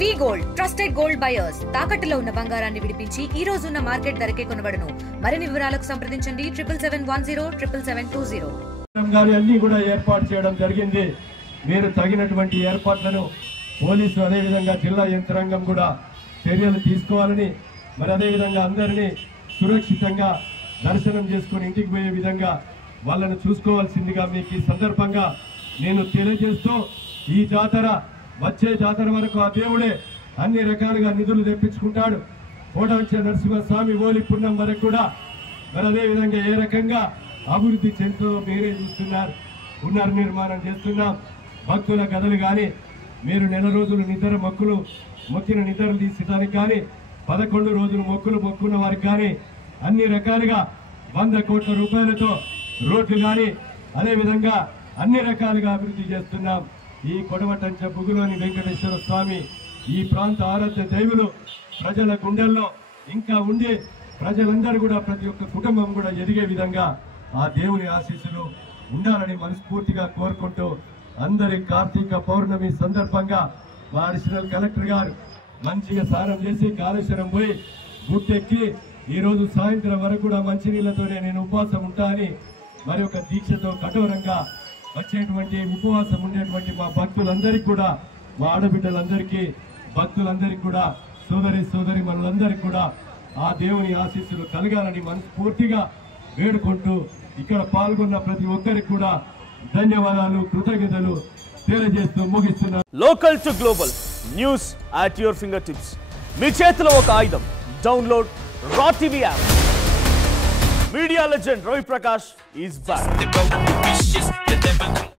వి gold trusted gold buyers తాకట్టులో ఉన్న బంగారాన్ని విడిపించి ఈ రోజు ఉన్న మార్కెట్ ధరకే కొనబడును. మరిన్ని వివరాలకు సంప్రదించండి 7710 అన్ని కూడా ఏర్పాటు చేయడం జరిగింది. మీరు తగినటువంటి ఏర్పాట్లను పోలీసు అదేవిధంగా జిల్లా యంత్రాంగం కూడా చర్యలు తీసుకోవాలని, మరి అదేవిధంగా అందరినీ సురక్షితంగా దర్శనం చేసుకుని ఇంటికి పోయే విధంగా వాళ్ళను చూసుకోవాల్సిందిగా మీకు ఈ సందర్భంగా నేను తెలియజేస్తూ, ఈ జాతర వచ్చే జాతర వరకు ఆ దేవుడే అన్ని రకాలుగా నిధులు తెప్పించుకుంటాడు. కోటంచె నరసింహస్వామి ఓలి పుణ్యం వరకు కూడా మరి అదేవిధంగా ఏ రకంగా అభివృద్ధి చెందుతో మీరే చూస్తున్నారు. పునర్నిర్మాణం చేస్తున్నాం. భక్తుల కథలు కానీ మీరు నెల రోజులు నిద్ర మొక్కిన నిద్రలు తీసడానికి కానీ 11 రోజులు మొక్కున్న వారికి కానీ అన్ని రకాలుగా 100 కోట్ల రూపాయలతో రోడ్లు కానీ అదేవిధంగా అన్ని రకాలుగా అభివృద్ధి చేస్తున్నాం. ఈ కొడవటంచ బుగులోని వెంకటేశ్వర స్వామి ఈ ప్రాంత ఆరాధ్య దైవులు ప్రజల గుండెల్లో ఇంకా ఉండి ప్రజలందరూ కూడా ప్రతి ఒక్క కుటుంబం కూడా ఎదిగే విధంగా ఆ దేవుని ఆశీస్సులు ఉండాలని మనస్ఫూర్తిగా కోరుకుంటూ, అందరి కార్తీక పౌర్ణమి సందర్భంగా మా అడిషనల్ కలెక్టర్ గారు మంచిగా స్నానం చేసి కాళేశ్వరం పోయి గుట్టెక్కి ఈరోజు సాయంత్రం వరకు కూడా మంచినీళ్లతోనే నేను ఉపవాసం ఉంటా అని మరి ఒక దీక్షతో కఠోరంగా వచ్చేటువంటి ఉపవాసం ఉండేటువంటి మా భక్తులందరికీ కూడా, మా ఆడబిడ్డలందరికీ భక్తులందరికీ కూడా, సోదరి మనందరికీ కూడా ఆ దేవుని ఆశీస్సులు కలగాలని మనస్ఫూర్తిగా వేడుకుంటూ ఇక్కడ పాల్గొన్న ప్రతి ఒక్కరికి కూడా ధన్యవాదాలు, కృతజ్ఞతలు తెలియజేస్తూ ముగిస్తున్నారు. Local to global news at your finger tips. మీ చేతిలో ఒక ఆయుధం. డౌన్లోడ్ రా TV app. Media legend Ravi Prakash is back.